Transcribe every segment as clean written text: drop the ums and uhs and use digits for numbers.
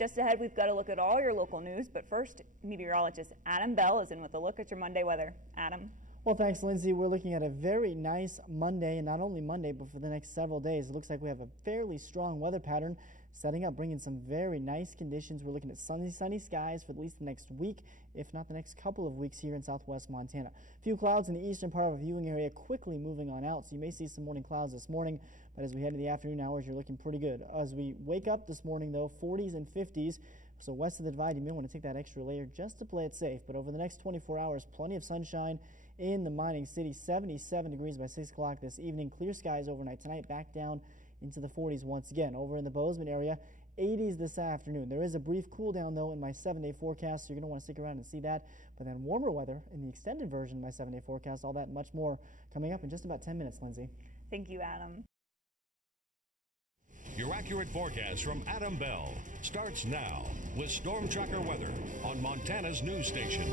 Just ahead, we've got to look at all your local news, but first, meteorologist Adam Bell is in with a look at your Monday weather. Adam. Well, thanks, Lindsay. We're looking at a very nice Monday, and not only Monday, but for the next several days. It looks like we have a fairly strong weather pattern setting up, bringing some very nice conditions. We're looking at sunny skies for at least the next week, if not the next couple of weeks here in southwest Montana. A few clouds in the eastern part of our viewing area quickly moving on out, so you may see some morning clouds this morning, but as we head into the afternoon hours, you're looking pretty good. As we wake up this morning, though, 40s and 50s. So west of the divide, you may want to take that extra layer just to play it safe. But over the next 24 hours, plenty of sunshine in the mining city. 77 degrees by 6 o'clock this evening. Clear skies overnight tonight, back down into the 40s once again. Over in the Bozeman area, 80s this afternoon. There is a brief cool down, though, in my 7-day forecast, so you're going to want to stick around and see that. But then warmer weather in the extended version of my 7-day forecast. All that much more coming up in just about 10 minutes, Lindsay. Thank you, Adam. Your accurate forecast from Adam Bell starts now with Storm Tracker weather on Montana's news station.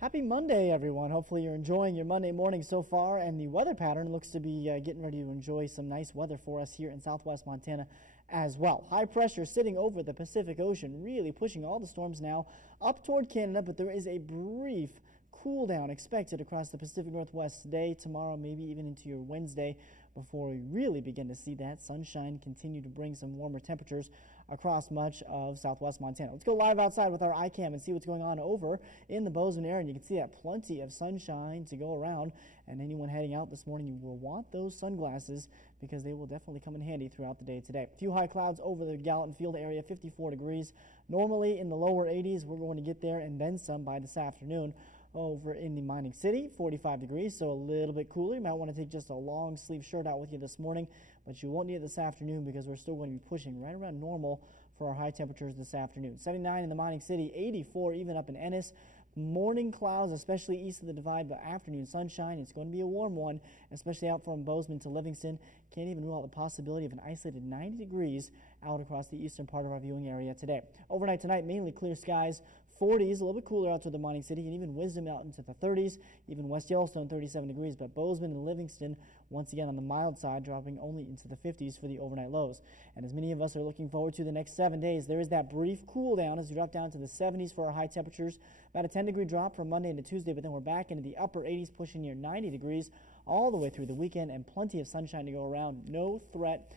Happy Monday, everyone. Hopefully you're enjoying your Monday morning so far, and the weather pattern looks to be getting ready to enjoy some nice weather for us here in southwest Montana as well. High pressure sitting over the Pacific Ocean, really pushing all the storms now up toward Canada, but there is a brief cool down expected across the Pacific Northwest today, tomorrow, maybe even into your Wednesday, before we really begin to see that sunshine continue to bring some warmer temperatures across much of southwest Montana. Let's go live outside with our iCam and see what's going on over in the Bozeman area. And you can see that plenty of sunshine to go around. And anyone heading out this morning, you will want those sunglasses because they will definitely come in handy throughout the day today. A few high clouds over the Gallatin Field area, 54 degrees. Normally in the lower 80s, we're going to get there and then some by this afternoon. Over in the mining city, 45 degrees, so a little bit cooler. You might want to take just a long sleeve shirt out with you this morning, but you won't need it this afternoon because we're still going to be pushing right around normal for our high temperatures this afternoon. 79 in the mining city, 84 even up in Ennis. Morning clouds, especially east of the divide, but afternoon sunshine. It's going to be a warm one, especially out from Bozeman to Livingston. Can't even rule out the possibility of an isolated 90 degrees out across the eastern part of our viewing area today. Overnight tonight, mainly clear skies. 40s, a little bit cooler out to the mining city, and even Wisdom out into the 30s, even West Yellowstone 37 degrees, but Bozeman and Livingston once again on the mild side, dropping only into the 50s for the overnight lows. And as many of us are looking forward to the next 7 days, there is that brief cool down as we drop down to the 70s for our high temperatures, about a 10-degree drop from Monday into Tuesday, but then we're back into the upper 80s, pushing near 90 degrees all the way through the weekend, and plenty of sunshine to go around. No threat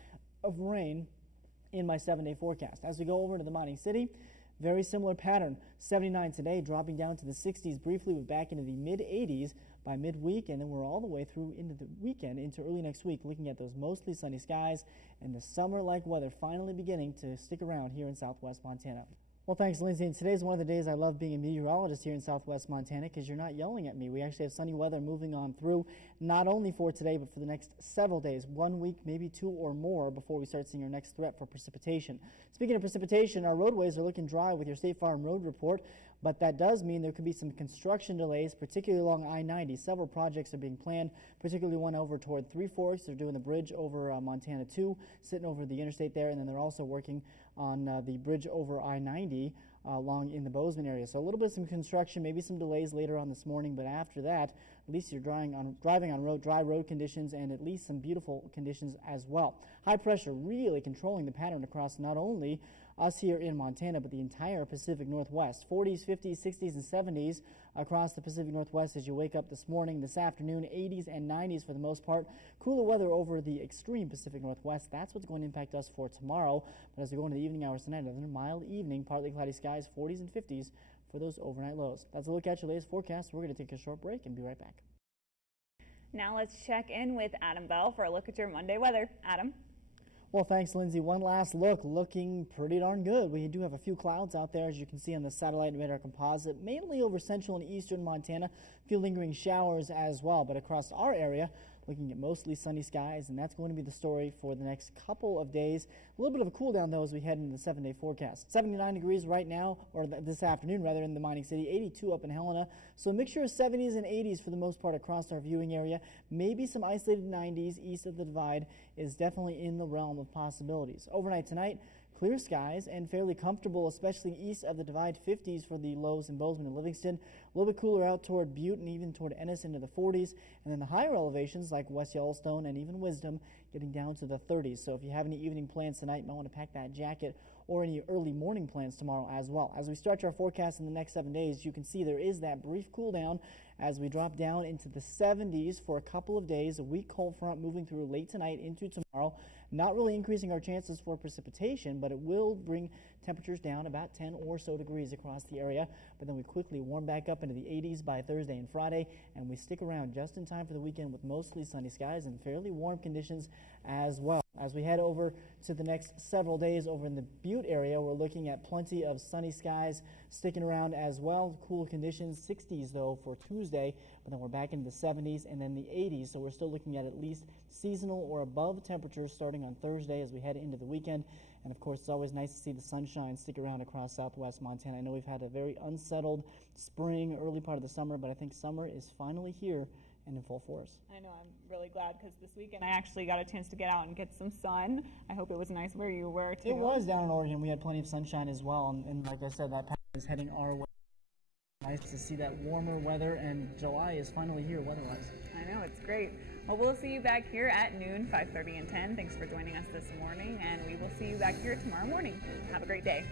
of rain in my 7-day forecast. As we go over to the mining city, very similar pattern. 79 today, dropping down to the 60s briefly, but back into the mid-80s by midweek, and then we're all the way through into the weekend, into early next week, looking at those mostly sunny skies and the summer-like weather finally beginning to stick around here in southwest Montana. Well, thanks, Lindsay. And today's one of the days I love being a meteorologist here in southwest Montana because you're not yelling at me. We actually have sunny weather moving on through, not only for today, but for the next several days, 1 week, maybe 2 or more, before we start seeing our next threat for precipitation. Speaking of precipitation, our roadways are looking dry with your State Farm Road Report, but that does mean there could be some construction delays, particularly along I-90. Several projects are being planned, particularly one over toward Three Forks. They're doing the bridge over Montana 2, sitting over the interstate there, and then they're also working on the bridge over I-90 along in the Bozeman area. So a little bit of some construction, maybe some delays later on this morning, but after that, at least you're driving on dry road conditions and at least some beautiful conditions as well. High pressure really controlling the pattern across not only us here in Montana, but the entire Pacific Northwest. 40s, 50s, 60s, and 70s across the Pacific Northwest as you wake up this morning, this afternoon, 80s and 90s for the most part. Cooler weather over the extreme Pacific Northwest. That's what's going to impact us for tomorrow. But as we go into the evening hours tonight, another mild evening, partly cloudy skies, 40s and 50s for those overnight lows. That's a look at your latest forecast. We're going to take a short break and be right back. Now let's check in with Adam Bell for a look at your Monday weather. Adam? Well, thanks, Lindsay. One last look, looking pretty darn good. We do have a few clouds out there, as you can see on the satellite radar composite, mainly over central and eastern Montana. A few lingering showers as well, but across our area, looking at mostly sunny skies, and that's going to be the story for the next couple of days. A little bit of a cool down, though, as we head into the 7-day forecast. 79 degrees right now, or this afternoon, rather, in the mining city. 82 up in Helena. So a mixture of 70s and 80s for the most part across our viewing area. Maybe some isolated 90s east of the divide is definitely in the realm of possibilities. Overnight tonight, clear skies and fairly comfortable, especially east of the Divide. 50s for the lows in Bozeman and Livingston. A little bit cooler out toward Butte and even toward Ennis into the 40s. And then the higher elevations like West Yellowstone and even Wisdom getting down to the 30s. So if you have any evening plans tonight, you might want to pack that jacket, or any early morning plans tomorrow as well. As we start our forecast in the next 7 days, you can see there is that brief cool down as we drop down into the 70s for a couple of days. A weak cold front moving through late tonight into tomorrow. Not really increasing our chances for precipitation, but it will bring temperatures down about 10 or so degrees across the area. But then we quickly warm back up into the 80s by Thursday and Friday, and we stick around just in time for the weekend with mostly sunny skies and fairly warm conditions as well. As we head over to the next several days over in the Butte area, we're looking at plenty of sunny skies sticking around as well. Cool conditions, 60s though for Tuesday, but then we're back into the 70s and then the 80s. So we're still looking at least seasonal or above temperatures starting on Thursday as we head into the weekend. And of course, it's always nice to see the sunshine stick around across southwest Montana. I know we've had a very unsettled spring, early part of the summer, but I think summer is finally here and in full force. I know, I'm really glad because this weekend I actually got a chance to get out and get some sun. I hope it was nice where you were too. It was down in Oregon. We had plenty of sunshine as well, and like I said, that pattern is heading our way. Nice to see that warmer weather, and July is finally here weather-wise. I know, it's great. Well, we'll see you back here at noon, 5:30 and 10. Thanks for joining us this morning, and we will see you back here tomorrow morning. Have a great day.